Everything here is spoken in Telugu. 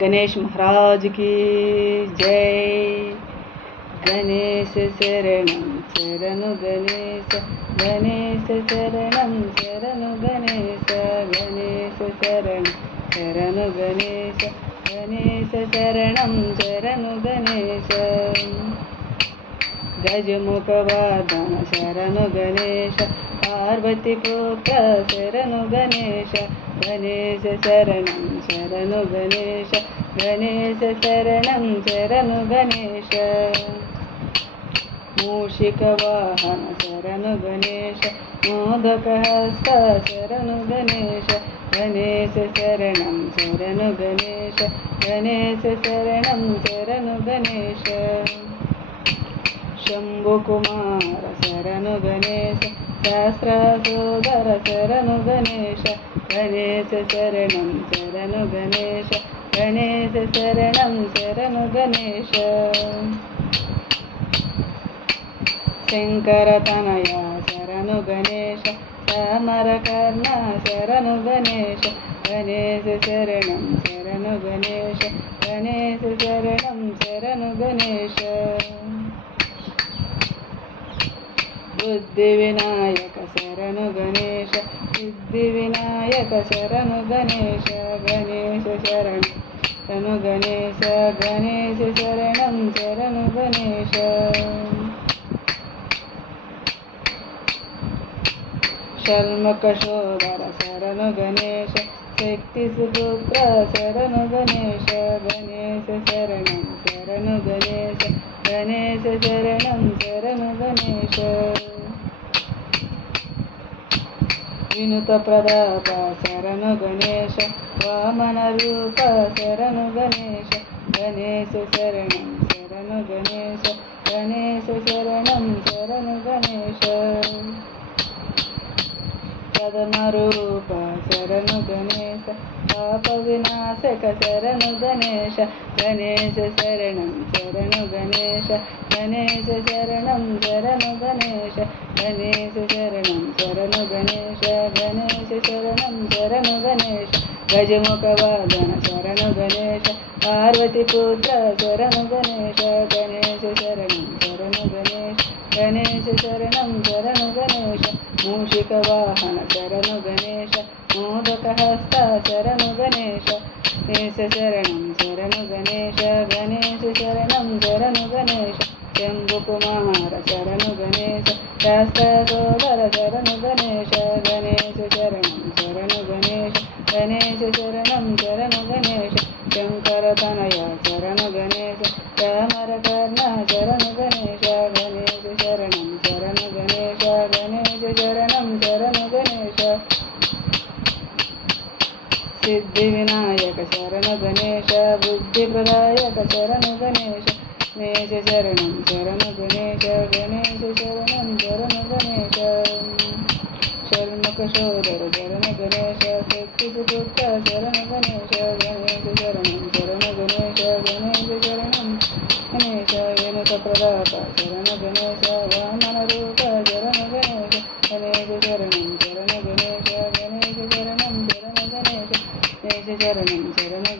గణేష్ మహారాజ్కి జై. గణేశ శరణం శరణు గణేశ గణేశ శరణం శరణు గణేశ గణేశ శరణం శరణు గణేశ గణేశ శరణం శరణు గణేశ గజముఖవాదం శరణు గణేశ పార్వతి పుత్ర శరణు గణేశ గణేశ శరణం శరణు గణేశ గణేశ శరణం శరణు గణేశ. మూషిక వాహన శరణు గణేశ. మోదక హస్త శరణు గణేశ. గణేశ శరణం శరణు గణేశ. గణేశ శరణం శరణు గణేశ. శంభుకుమార శరణు గణేశ. సహస్ర సోదర శరణు గణేశ. गणेश शरणं शरणु गणेश गणेश शरणं शरणु गणेश। शङ्करतनया शरणु गणेश समरकर्ण शरणु गणेश गणेश शरणं शरणु गणेश गणेश शरणं शरणु गणेश बुद्धिविनायक शरणु गणेश सिद्धिविनायक शरणु गणेश गणेश शरण शरणु गणेश गणेश शरणं शरणु गणेश। शर्मकशोधर शरणु गणेश शक्तिसुपुत्र शरणु गणेश गणेश शरणं शरणु गणेश गणेश शरणं शरणु गणेश అనంత ప్రదాప శరణు గణేశ వామన రూప శరణు గణేశ గణేశ శరణం శరణు గణేశ గణేశ శరణం శరణు గణేశ పదమ రూప శరణు గణేశ పాప వినాశక శరణు గణేశ గణేశ శరణం శరణు గణేశ గణేశ శరణం శరణు గణేశ గణేశ శరణం శరణు గణేశ గణేష్ గణేశ గజముఖ వాదన శరణు గణేష పార్వతి పుత్ర శరణు గణేష గణేష శరణం శరణు గణేష గణేష శరణం శరణు గణేష మూషిక వాహన శరణు గణేశ మోదకహస్త శరణు గణేష గణేశ శరణం శరణు గణేష గణేష శరణం శరణు గణేశ శంభుకుమార శరణు గణేష శాస్త్ర సోదర శరణు గణేష సిద్ధి వినాయక శరణు గణేశ బుద్ధి ప్రదాయక శరణు గణేశ గణేశ శరణం శరణ గణేశ గణేశ శరణం శరణ గణేశ. షణ్ముఖ శోధర శరణ గణేశ శక్తి సుపుత్త శరణ గణేశ గణేశ శరణం శరణ గణేశ గణేశ శరణం గణేశ వెనుక ప్రదాత శరణ శరణం శరణ గణేశ గణేశ శరణం శరణ గణేశ గణేశ శరణం శరణ